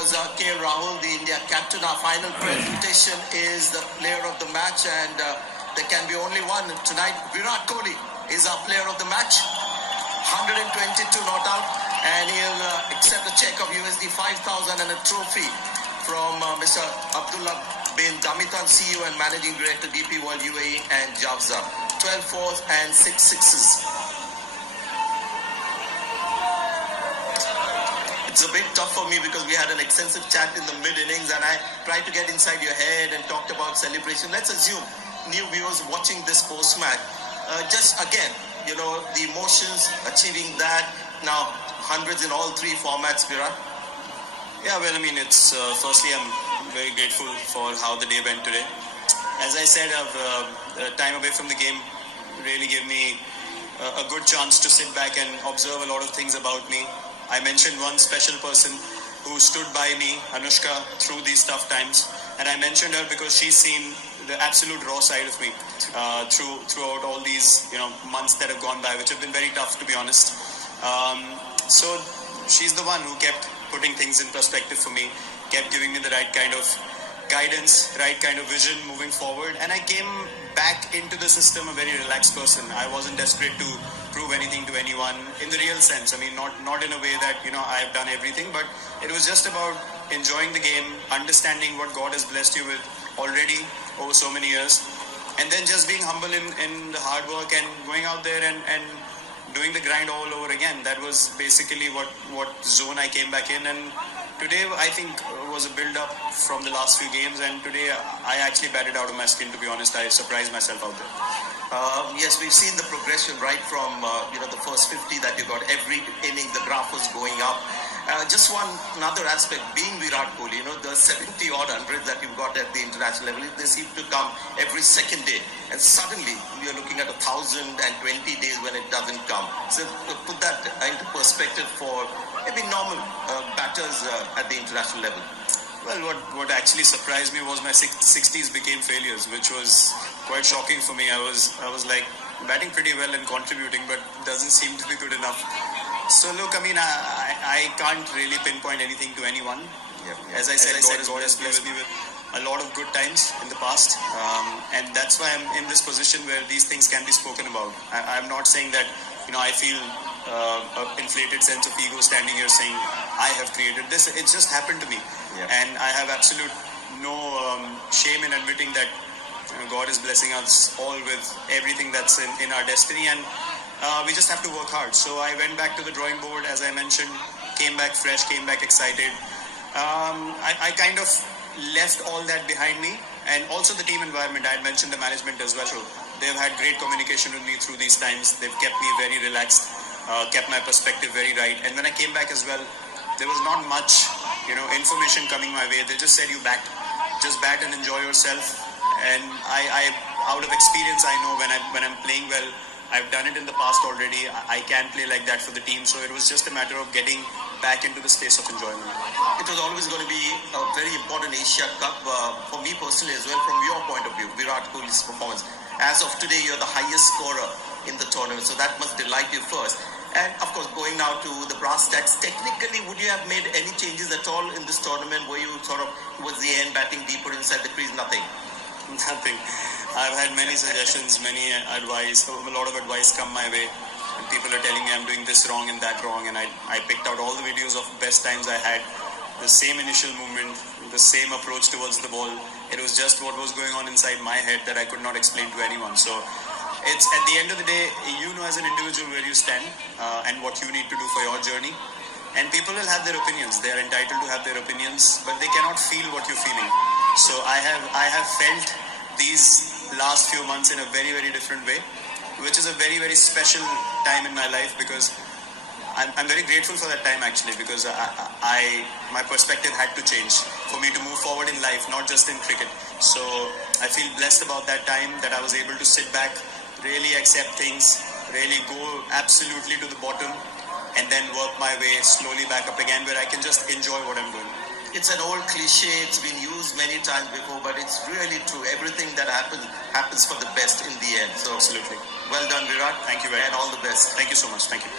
was Rahul, the India captain. Our final presentation is the player of the match, and there can be only one tonight. Virat Kohli is our player of the match. 122 not out, and he'll accept a check of USD 5,000 and a trophy from Mr. Abdullah bin Damitan, CEO and Managing Director, DP World UAE and Javza. 12 4's and 6 6's. It's a bit tough for me because we had an extensive chat in the mid-innings and I tried to get inside your head and talked about celebration. Let's assume new viewers watching this post-match, just again, you know, the emotions, achieving that, now hundreds in all three formats, Virat. Yeah, well, I mean, it's firstly, I'm very grateful for how the day went today. As I said, time away from the game really gave me a good chance to sit back and observe a lot of things about me. I mentioned one special person who stood by me, Anushka, through these tough times. And I mentioned her because she's seen the absolute raw side of me throughout all these months that have gone by, which have been very tough, to be honest. So she's the one who kept putting things in perspective for me, kept giving me the right kind of guidance, right kind of vision moving forward. And I came back into the system a very relaxed person. I wasn't desperate to prove anything to anyone in the real sense. I mean, not in a way that, I've done everything, but it was just about enjoying the game, understanding what God has blessed you with already over so many years, and then just being humble in the hard work and going out there and doing the grind all over again. That was basically what zone I came back in. And today, I think, was a build-up from the last few games, and today I actually batted out of my skin, to be honest. I surprised myself out there. Yes, we've seen the progression right from the first 50 that you got. Every inning, the graph was going up. Just another aspect, being Virat Kohli, the 70-odd hundreds that you've got at the international level, they seem to come every second day. And suddenly, you're looking at 1,020 days when it doesn't come. So put that into perspective for maybe normal batters at the international level. Well, what actually surprised me was my 60s became failures, which was quite shocking for me. I was like batting pretty well and contributing, but doesn't seem to be good enough. So look, I mean, I can't really pinpoint anything to anyone. Yeah. As I said, God has blessed me with a lot of good times in the past, and that's why I'm in this position where these things can be spoken about. I'm not saying that I feel an inflated sense of ego standing here saying I have created this. It just happened to me, and I have absolute no shame in admitting that God is blessing us all with everything that's in our destiny, and we just have to work hard. So I went back to the drawing board, as I mentioned, came back fresh, came back excited. I kind of left all that behind me, and also the team environment. I had mentioned the management as well. So they've had great communication with me through these times. They've kept me very relaxed, kept my perspective very right. And when I came back as well, there was not much, information coming my way. They just said, you just bat and enjoy yourself. And I out of experience, I know when I'm playing well, I've done it in the past already. I can play like that for the team. So it was just a matter of getting back into the space of enjoyment. It was always going to be a very important Asia Cup for me personally as well. From your point of view, Virat Kohli's performance. As of today, you're the highest scorer in the tournament. So that must delight you first. And of course, going now to the brass tacks, technically, would you have made any changes at all in this tournament? Were you sort of towards the end batting deeper inside the crease? Nothing. Nothing. I've had many suggestions, many advice, a lot of advice come my way. And people are telling me I'm doing this wrong and that wrong. And I picked out all the videos of best times I had. The same initial movement, the same approach towards the ball. It was just what was going on inside my head that I could not explain to anyone. So it's at the end of the day, as an individual where you stand and what you need to do for your journey. And people will have their opinions. They are entitled to have their opinions, but they cannot feel what you're feeling. So I have felt these last few months in a very, very different way, which is a very, very special time in my life because I'm very grateful for that time actually, because my perspective had to change for me to move forward in life, not just in cricket. So I feel blessed about that time that I was able to sit back, really accept things, really go absolutely to the bottom, and then work my way slowly back up again where I can just enjoy what I'm doing. It's an old cliche, it's been used many times before, but it's really true. Everything that happens for the best in the end. So absolutely. Well done, Virat. Thank you very much. And all the best. Thank you so much. Thank you.